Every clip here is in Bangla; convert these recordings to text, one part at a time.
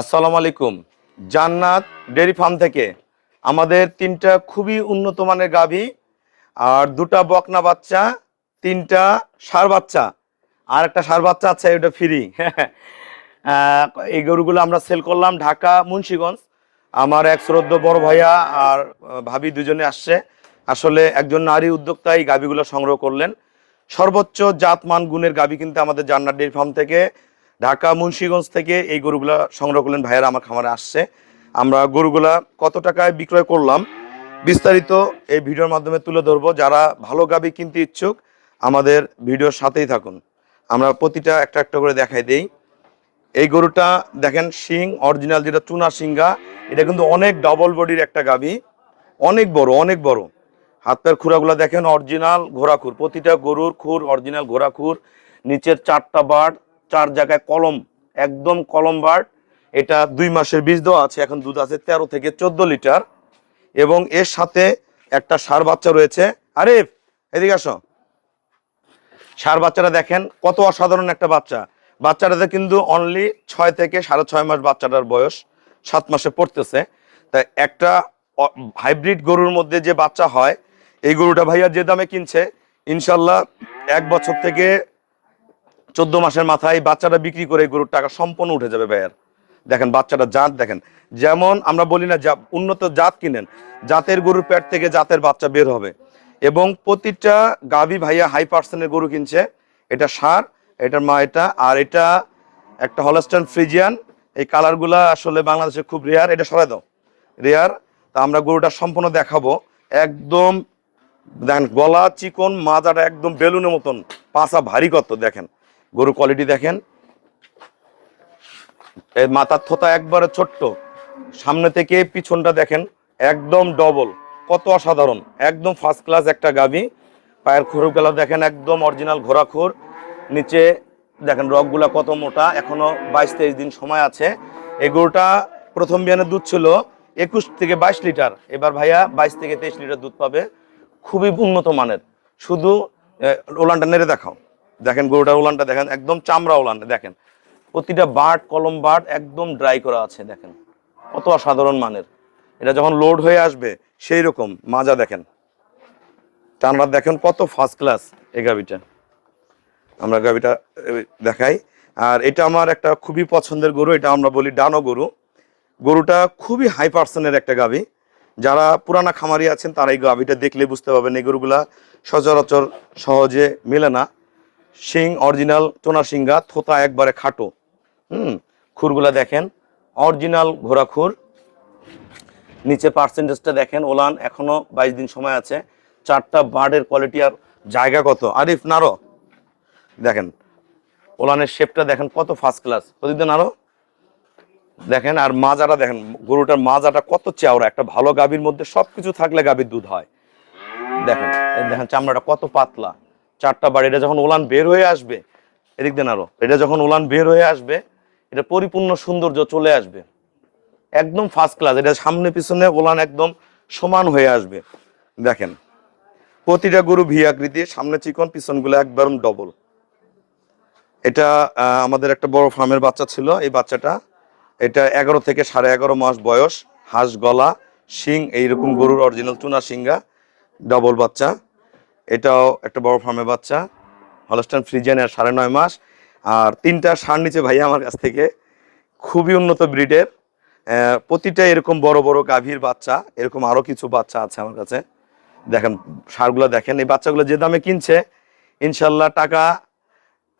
আসসালামু আলাইকুম। জান্নাত ডেয়ারি ফার্ম থেকে আমাদের তিনটা খুবই উন্নত মানের গাভী আর দুটা বকনা বাচ্চা, তিনটা সার বাচ্চা আর একটা সার বাচ্চা আছে ওটা ফ্রি এই গরুগুলো আমরা সেল করলাম ঢাকা, মুন্সিগঞ্জ। আমার এক শ্রদ্ধ বড় ভাইয়া আর ভাবি দুজনে আসছে। আসলে একজন নারী উদ্যোক্তা এই গাভীগুলো সংগ্রহ করলেন। সর্বোচ্চ জাত মান গুণের গাভী কিন্তু আমাদের জান্নাত ডেয়ারি ফার্ম থেকে ঢাকা, মুন্সীগঞ্জ থেকে এই গরুগুলা সংগ্রহ করলেন। ভাইয়েরা আমার খামারে আসছে। আমরা গরুগুলা কত টাকায় বিক্রয় করলাম, বিস্তারিত এই ভিডিওর মাধ্যমে তুলে ধরবো। যারা ভালো গাবি কিনতে ইচ্ছুক, আমাদের ভিডিওর সাথেই থাকুন। আমরা প্রতিটা একটা একটা করে দেখাই দেই। এই গরুটা দেখেন, শিং, অরিজিনাল যেটা চুনা সিংগা এটা কিন্তু অনেক ডবল বডির একটা গাবি। অনেক বড় অনেক বড়। হাত পায়ের খুরাগুলো দেখেন, অরিজিনাল ঘোড়াখুর। প্রতিটা গরুর খুর অরিজিনাল ঘোড়াখুর। নিচের চারটা বার চার জায়গায় কলম, একদম কলম বার। এটা দুই মাসের বীজ দেওয়া আছে, এখন দুধ আছে তেরো থেকে চোদ্দ লিটার। এবং এর সাথে একটা সার বাচ্চা রয়েছে। আরে এদিকে আসো। সার বাচ্চাটা দেখেন, কত অসাধারণ একটা বাচ্চা। বাচ্চাটাতে কিন্তু অনলি ছয় থেকে সাড়ে ছয় মাস বাচ্চাটার বয়স সাত মাসে পড়তেছে। তাই একটা হাইব্রিড গরুর মধ্যে যে বাচ্চা হয়, এই গরুটা ভাইয়া যে দামে কিনছে, ইনশাল্লাহ এক বছর থেকে চোদ্দ মাসের মাথায় বাচ্চাটা বিক্রি করে গরুর টাকা সম্পূর্ণ উঠে যাবে ভাইয়ার। দেখেন, বাচ্চাটা জাত দেখেন। যেমন আমরা বলি না উন্নত জাত কিনেন, জাতের গরুর পেট থেকে জাতের বাচ্চা বের হবে। এবং প্রতিটা গাভী ভাইয়া হাই পার্সেন্টের গরু কিনছে। এটা সার এটার মা, এটা, আর এটা একটা হলস্টান ফ্রিজিয়ান এই কালারগুলা আসলে বাংলাদেশে খুব রেয়ার এটা সরাই দাও। রেয়ার তা আমরা গরুটা সম্পূর্ণ দেখাবো। একদম, দেখেন, গলা, চিকন, মাজাটা একদম বেলুনের মতন পাঁচা ভারী কত, দেখেন। গরু কোয়ালিটি দেখেন। মাথার থোতা একবারে ছোট্ট। সামনে থেকে পিছনটা দেখেন, একদম ডবল কত অসাধারণ। একদম ফার্স্ট ক্লাস একটা গাবি পায়ের খুরগুলা দেখেন, একদম অরিজিনাল ঘোরাখোর নিচে দেখেন, রগগুলা কত মোটা। এখনও বাইশ তেইশ দিন সময় আছে। এই গরুটা প্রথম বিয়ানের দুধ ছিল একুশ থেকে বাইশ লিটার। এবার ভাইয়া বাইশ থেকে তেইশ লিটার দুধ পাবে। খুবই উন্নত মানের। শুধু ওলানটা নেড়ে দেখাও। দেখেন গরুটার ওলানটা দেখেন, একদম চামড়া ওলান দেখেন। প্রতিটা বাট, কলম বাট একদম ড্রাই করা আছে, দেখেন। কত অসাধারণ মানের। এটা যখন লোড হয়ে আসবে, সেই রকম, মাজা দেখেন। চামড়া দেখেন কত ফার্স্ট ক্লাস এই গাবিটা আমরা গাবিটা দেখাই। আর এটা আমার একটা খুবই পছন্দের গরু, এটা আমরা বলি ডানো গরু। গরুটা খুবই হাই পার্সেন্টের একটা গাবি যারা পুরানা খামারি আছেন, তারা এই গাবিটা দেখলে বুঝতে পারবেন, এই গরুগুলা সচরাচর সহজে মেলে না। শিং, অরিজিনাল চোনা সিংগা থোতা একবারে খাটো। হুম, খুরগুলা দেখেন, অরিজিনাল ঘোড়া খুর। নিচে পার্সেন্টেজটা দেখেন, ওলান, এখনও বাইশ দিন সময় আছে। চারটা বার্ডের কোয়ালিটি আর জায়গা কত? আরিফ, নারো। দেখেন, ওলানের শেপটা দেখেন, কত ফার্স্ট ক্লাস প্রতিদিন আরও দেখেন, আর মাজাটা দেখেন, গরুটার মাজাটা কত চেওড়া। একটা ভালো গাভীর মধ্যে সবকিছু থাকলে গাভীর দুধ হয়। দেখেন দেখেন, চামড়াটা কত পাতলা। চারটা বাড়ি এটা যখন ওলান বের হয়ে আসবে, এদিক দেন আরও এটা যখন ওলান বের হয়ে আসবে, এটা পরিপূর্ণ সৌন্দর্য চলে আসবে। একদম ফার্স্ট ক্লাস এটা সামনে পিছনে ওলান একদম সমান হয়ে আসবে। দেখেন, প্রতিটা গরু ভি আকৃতি সামনে চিকন, পিছনগুলো একদম ডবল এটা আমাদের একটা বড় ফার্মের বাচ্চা ছিল, এই বাচ্চাটা, এটা এগারো থেকে সাড়ে এগারো মাস বয়স, হাঁস, গলা, শিং, এইরকম গরুর অরিজিনাল চুনা সিংগা ডবল বাচ্চা। এটাও একটা বড় ফার্মের বাচ্চা হলস্টান ফ্রিজিয়ানের সাড়ে নয় মাস। আর তিনটা সার নিচে ভাইয়া আমার কাছ থেকে। খুবই উন্নত ব্রিডের। প্রতিটা এরকম বড় বড় গাভীর বাচ্চা, এরকম আরও কিছু বাচ্চা আছে আমার কাছে। দেখেন, সারগুলো দেখেন, এই বাচ্চাগুলো যে দামে কিনছে, ইনশাল্লাহ টাকা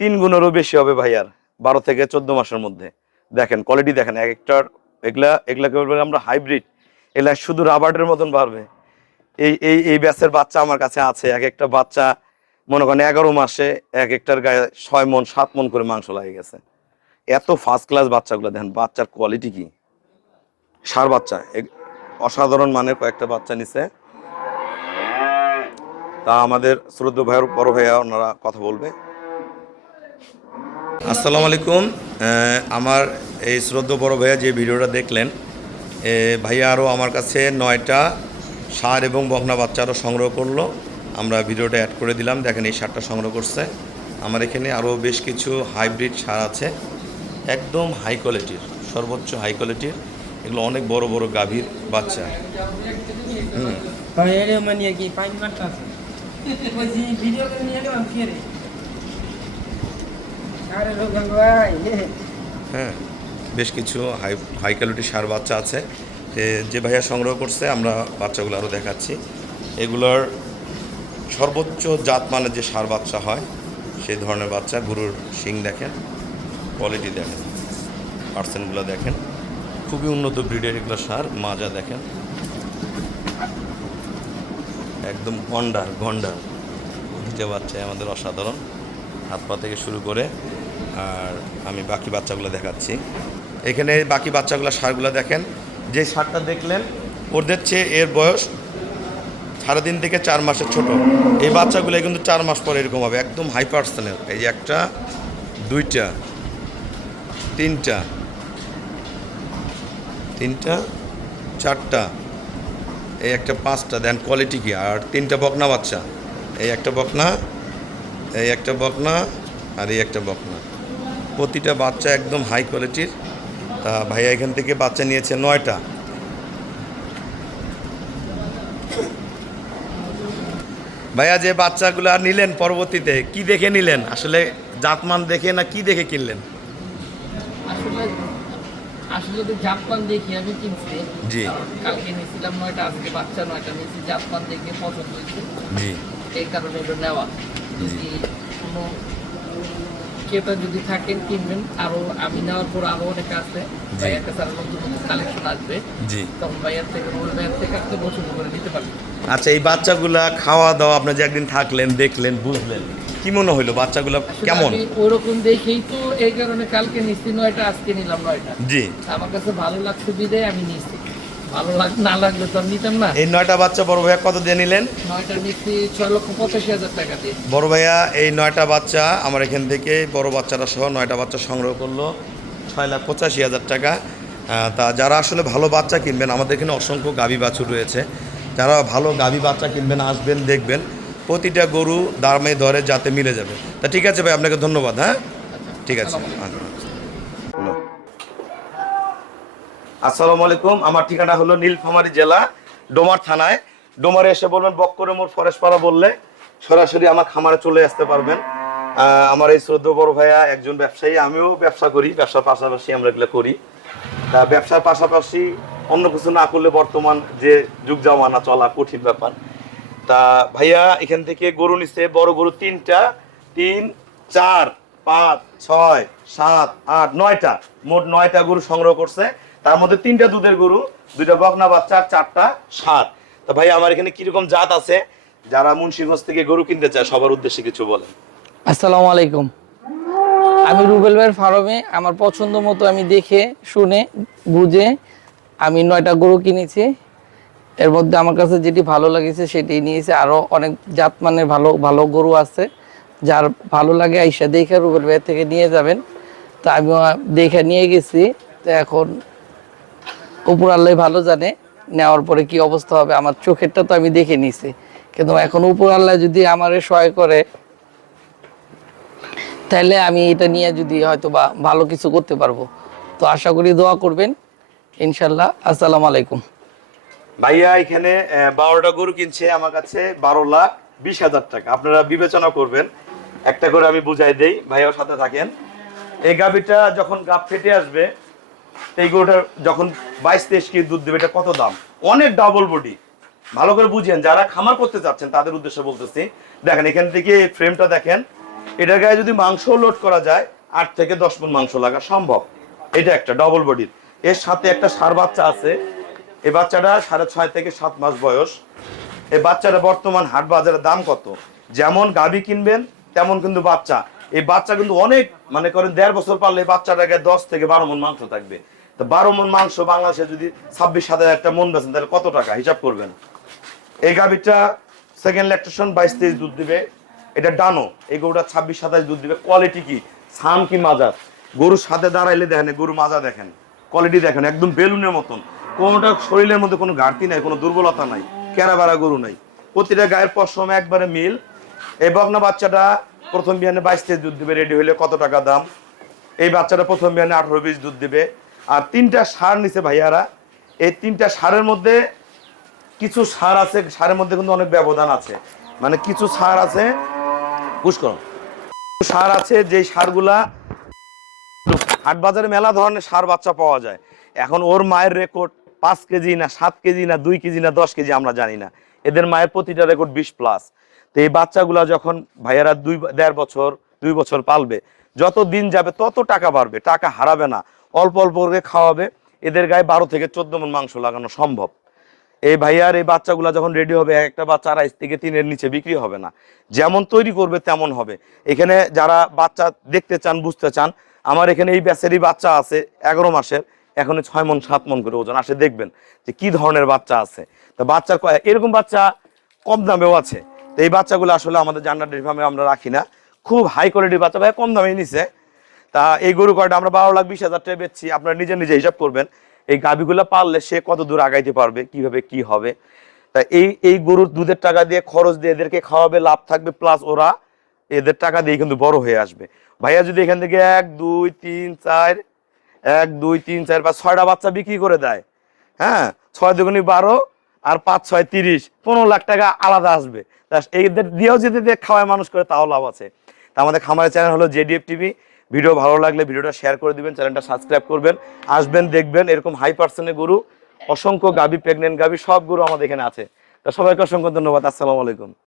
তিন গুণেরও বেশি হবে ভাইয়ার, বারো থেকে চোদ্দ মাসের মধ্যে। দেখেন কোয়ালিটি দেখেন, এক একটার, এগুলা, এগুলাকে আমরা হাইব্রিড এগুলা শুধু রাবারের মতন পারবে এই এই এই ব্যাচের বাচ্চা আমার কাছে আছে। এক একটা বাচ্চা, মনে করেন এগারো মাসে এক একটার গায়ে ছয় মন সাত মন করে মাংস লাগে গেছে। এত ফার্স্ট ক্লাস বাচ্চাগুলো দেখেন, বাচ্চার কোয়ালিটি কি? সার বাচ্চা অসাধারণ মানের কয়েকটা বাচ্চা নিছে। তা আমাদের শ্রদ্ধ ভাইয়ের বড় ভাইয়া ওনারা কথা বলবে। আসসালামু আলাইকুম। আমার এই শ্রদ্ধ বড় ভাইয়া যে ভিডিওটা দেখলেন ভাইয়া আরও আমার কাছে নয়টা সার এবং বকনা বাচ্চা আরও সংগ্রহ করল। আমরা ভিডিওটা অ্যাড করে দিলাম। দেখেন এই সারটা সংগ্রহ করছে। আমার এখানে আরও বেশ কিছু হাইব্রিড সার আছে। একদম হাই কোয়ালিটির সর্বোচ্চ হাই কোয়ালিটির এগুলো অনেক বড় বড় গাভীর বাচ্চা। হুম। মানে হ্যাঁ বেশ কিছু হাই হাই কোয়ালিটির সার বাচ্চা আছে। যে ভাইয়া সংগ্রহ করছে, আমরা বাচ্চাগুলো আরও দেখাচ্ছি। এগুলোর সর্বোচ্চ জাত মানের যে সার বাচ্চা হয়, সেই ধরনের বাচ্চা, গরুর শিং দেখেন কোয়ালিটি দেখেন, পার্সেন্টগুলো দেখেন, খুবই উন্নত ব্রিডের এগুলো সার, মাজা দেখেন। একদম গন্ডার গন্ডার। দুইটা বাচ্চাই আমাদের অসাধারণ। হাত পা থেকে শুরু করে, আর আমি বাকি বাচ্চাগুলো দেখাচ্ছি। এখানে বাকি বাচ্চাগুলো সারগুলো দেখেন যে সারটা দেখলেন, ওদের চেয়ে এর বয়স সাড়ে তিন থেকে চার মাসের ছোট। এই বাচ্চাগুলো কিন্তু চার মাস পরে এরকম হবে, একদম হাই পার্সেন্টের এই একটা, দুইটা, তিনটা তিনটা, চারটা, এই একটা পাঁচটা দেন কোয়ালিটি কি? আর তিনটা বকনা বাচ্চা, এই একটা বকনা, এই একটা বকনা, আর এই একটা বকনা। প্রতিটা বাচ্চা একদম হাই কোয়ালিটির তা ভাইয়া এখান থেকে বাচ্চা নিয়েছে নয়টা। ভাইয়া যে বাচ্চাগুলো নিলেন পরবর্তীতে কি দেখে নিলেন? আসলে জাতমান দেখে না কি দেখে কিনলেন? আসলে তো জাপান দেখি আমি কিনছি। জি। কালকে নিয়েছিলাম নয়টা আজকে বাচ্চা নয়টা নিয়েছি জাপান দেখে পছন্দ হয়েছে। জি। এই কারণে এটা নেওয়া। যদি কোনো ক্রেতা যদি থাকেন কিনবেন। আরও আমি নেওয়ার পর আরও অনেক আছে। ভাইয়ের কাছে আরও নতুন কালেকশন আসবে। জি। তখন ভাইয়ের থেকে রোল ভাইয়ের থেকে আপনি পছন্দ করে নিতে পারবেন। আচ্ছা এই বাচ্চাগুলা খাওয়া দাওয়া আপনি যে একদিন থাকলেন দেখলেন বুঝলেন কি মনে হইল বাচ্চাগুলো কেমন? আমি ওইরকম দেখেই তো এই কারণে কালকে নিচ্ছি নয়টা আজকে নিলাম নয়টা। জি। আমার কাছে ভালো লাগছে বিদায় আমি নিচ্ছি। ভালো লাগ না লাগলে তো নিতাম না। এই নয়টা বাচ্চা বড় ভাইয়া কত দিয়ে নিলেন? নয়টা নিচ্ছি ছয় লক্ষ পঁচাশি হাজার টাকা দিয়ে। বড় ভাইয়া এই নয়টা বাচ্চা আমার এখান থেকে বড় বাচ্চাটা সহ নয়টা বাচ্চা সংগ্রহ করল ছয় লাখ পঁচাশি হাজার টাকা। তা যারা আসলে ভালো বাচ্চা কিনবেন আমাদের এখানে অসংখ্য গাভী বাছুর রয়েছে। যারা ভালো গাভী বাচ্চা কিনবেন আসবেন দেখবেন প্রতিটা গরু দামে দরে যাতে মিলে যাবে। তা ঠিক আছে ভাই আপনাকে ধন্যবাদ হ্যাঁ? ঠিক আছে আসসালামু আলাইকুম। আমার ঠিকানা হলো নীলফামারী জেলা, ডোমার থানায়। ডোমারে এসে বলবেন, বক্করে মোর ফরেস্ট পাড়া বললে সরাসরি আমার খামারে চলে আসতে পারবেন। আমার এই শ্রদ্ধ বড় ভাইয়া একজন ব্যবসায়ী, আমিও ব্যবসা করি, ব্যবসার পাশাপাশি আমরা এগুলো করি। তা ব্যবসার পাশাপাশি অন্য কিছু না করলে বর্তমান যে যুগ জামানা চলা কঠিন ব্যাপার। তা ভাইয়া, এখান থেকে গরু নিচ্ছে বড় গরু তিনটা। তিন, চার, পাঁচ, ছয়, সাত, আট, নয়টা। মোট নয়টা গরু সংগ্রহ করছে। তার মধ্যে তিনটা দুধের গরু, দুইটা বকনা বাচ্চা চারটা সার তো ভাই, আমার এখানে কীরকম জাত আছে? যারা মুন্সিগঞ্জ থেকে গরু কিনতে চায়, সবার উদ্দেশ্যে কিছু বলেন। আসসালামু আলাইকুম। আমি রুবেল ভাইয়ের ফার্মে, আমার পছন্দ মতো আমি দেখে, শুনে, বুঝে আমি নয়টা গরু কিনেছি। এর মধ্যে আমার কাছে যেটি ভালো লাগেছে, সেটি নিয়েছে আরও অনেক জাতমানের ভালো ভালো গরু আছে। যার ভালো লাগে আইসা দেখে রুবেল ভাইয়ের থেকে নিয়ে যাবেন। তা আমি দেখে নিয়ে গেছি। তো এখন উপর আল্লাহ ভালো জানে, নেওয়ার পরে কি অবস্থা হবে, আমার চোখেরটা তো আমি দেখে নিছি। কিন্তু এখন উপর আল্লাহ যদি আমার সহায় করে, তাহলে আমি এটা নিয়ে যদি হয়তো বা ভালো কিছু করতে পারব। তো আশা করি দোয়া করবেন। ইনশাল্লাহ আসসালামু আলাইকুম। ভাইয়া, এখানে বারোটা গরু কিনছে আমার কাছে বারো লাখ বিশ হাজার টাকা। আপনারা বিবেচনা করবেন। একটা করে আমি বুঝাই দেই ভাইয়ার সাথে থাকেন। এই গাভিটা যখন গাভ ফেটে আসবে এই গরুটার যখন বাইশ তেইশ কেজি দুধ দেবে, এটা কত দাম? অনেক ডাবল বডি ভালো করে বুঝেন, যারা খামার করতে চাচ্ছেন, তাদের উদ্দেশ্যে বলতেছি। দেখেন, এখান থেকে ফ্রেমটা দেখেন। এটার গায়ে যদি মাংস লোড করা যায়, আট থেকে দশ মন মাংস লাগা সম্ভব। এটা একটা ডবল বডির এর সাথে একটা সার বাচ্চা আছে। এই বাচ্চাটা সাড়ে ছয় থেকে সাত মাস বয়স। এই বাচ্চাটা বর্তমান হাট বাজারের দাম কত? যেমন গাভী কিনবেন, তেমন কিন্তু বাচ্চা। এই বাচ্চা কিন্তু অনেক মানে করেন দেড় বছর পারলে বাচ্চাটাকে দশ থেকে বারো মন মাংস থাকবে। তো বারো মন মাংস বাংলাদেশে যদি ছাব্বিশ হাজার একটা মন বেছেন তাহলে কত টাকা? হিসাব করবেন। এই গাভীটা সেকেন্ড ল্যাকটেশন বাইশ তেইশ দুধ দিবে। এটা ডানো। এই গরুটা ছাব্বিশ সাতাশ দুধ দিবে। কোয়ালিটি কি? সাম কি মাজার? গরুর সাথে দাঁড়াইলে দেখেন গরু মাজা দেখেন। কোয়ালিটি দেখেন, একদম বেলুনের মতন। কোনোটা শরীরের মধ্যে কোনো ঘাটতি নাই, কোনো দুর্বলতা নাই, কেরাবারা গরু নাই। প্রতিটা গায়ের পশম একবারে মিল। এই বগনা বাচ্চাটা প্রথম বিহানে বাইশ তেইশ দুধ দিবে রেডি হলে কত টাকা দাম? এই বাচ্চাটা প্রথম বিহানে আঠারো বিশ দুধ দিবে। আর তিনটা সার নিছে ভাইয়ারা। এই তিনটা সারের মধ্যে কিছু সার আছে, সারের মধ্যে কিন্তু অনেক ব্যবধান আছে। মানে কিছু সার আছে পুষ্কর সার আছে যে সারগুলা হাট বাজারে মেলা ধরনের সার বাচ্চা পাওয়া যায়। এখন ওর মায়ের রেকর্ড পাঁচ কেজি না, সাত কেজি না, দুই কেজি না, দশ কেজি আমরা জানি না। এদের মায়ের প্রতিটা রেকর্ড বিশ প্লাস তো এই বাচ্চাগুলা যখন ভাইয়ারা দুই দেড় বছর, দুই বছর পালবে, যত দিন যাবে তত টাকা বাড়বে, টাকা হারাবে না। অল্প অল্প করে খাওয়াবে। এদের গায়ে বারো থেকে চোদ্দ মন মাংস লাগানো সম্ভব। এই ভাইয়ার এই বাচ্চাগুলো যখন রেডি হবে, একটা বাচ্চা আড়াইশ থেকে তিনের নিচে বিক্রি হবে না। যেমন তৈরি করবে, তেমন হবে। এখানে যারা বাচ্চা দেখতে চান, বুঝতে চান, আমার এখানে এই ব্যাচেরই বাচ্চা আছে, এগারো মাসের। এখন ছয় মন, সাত মন করে ওজন আসে। দেখবেন যে কি ধরনের বাচ্চা আছে। তো বাচ্চার এরকম বাচ্চা কম দামেও আছে। তো এই বাচ্চাগুলো আসলে আমাদের জান্ডার ডেয়ারি ফার্মে আমরা রাখি না। খুব হাই কোয়ালিটির বাচ্চা ভাই, কম দামে নিছে। তা এই গরু কয়টা? আমরা বারো লাখ বিশ হাজার টাকা বেচছি। আপনারা নিজে নিজে হিসাব করবেন, এই গাভিগুলো পারলে সে কত দূর আগাইতে পারবে, কীভাবে কি হবে? তা এই এই গরুর দুধের টাকা দিয়ে খরচ দিয়ে এদেরকে খাওয়াবে, লাভ থাকবে প্লাস ওরা এদের টাকা দিয়ে কিন্তু বড় হয়ে আসবে। ভাইয়া যদি এখান থেকে এক, দুই, তিন, চার, এক, দুই, তিন, চার পাঁচ ছয়টা বাচ্চা বিক্রি করে দেয় হ্যাঁ? ছয় দুগুনি বারো আর পাঁচ ছয় তিরিশ, পনেরো লাখ টাকা আলাদা আসবে। এদের দিয়েও যদি খাওয়ায় মানুষ করে, তাও লাভ আছে। তা আমাদের খামারের চ্যানেল হলো জেডিএফ টিভি। ভিডিও ভালো লাগলে ভিডিওটা শেয়ার করে দিবেন চ্যানেলটা সাবস্ক্রাইব করবেন, আসবেন, দেখবেন, এরকম হাই পার্সেন্টের গরু অসংখ্য গাবি প্রেগনেন্ট গাবি সব গরু আমাদের এখানে আছে। তা সবাইকে অসংখ্য ধন্যবাদ, আসসালামু আলাইকুম।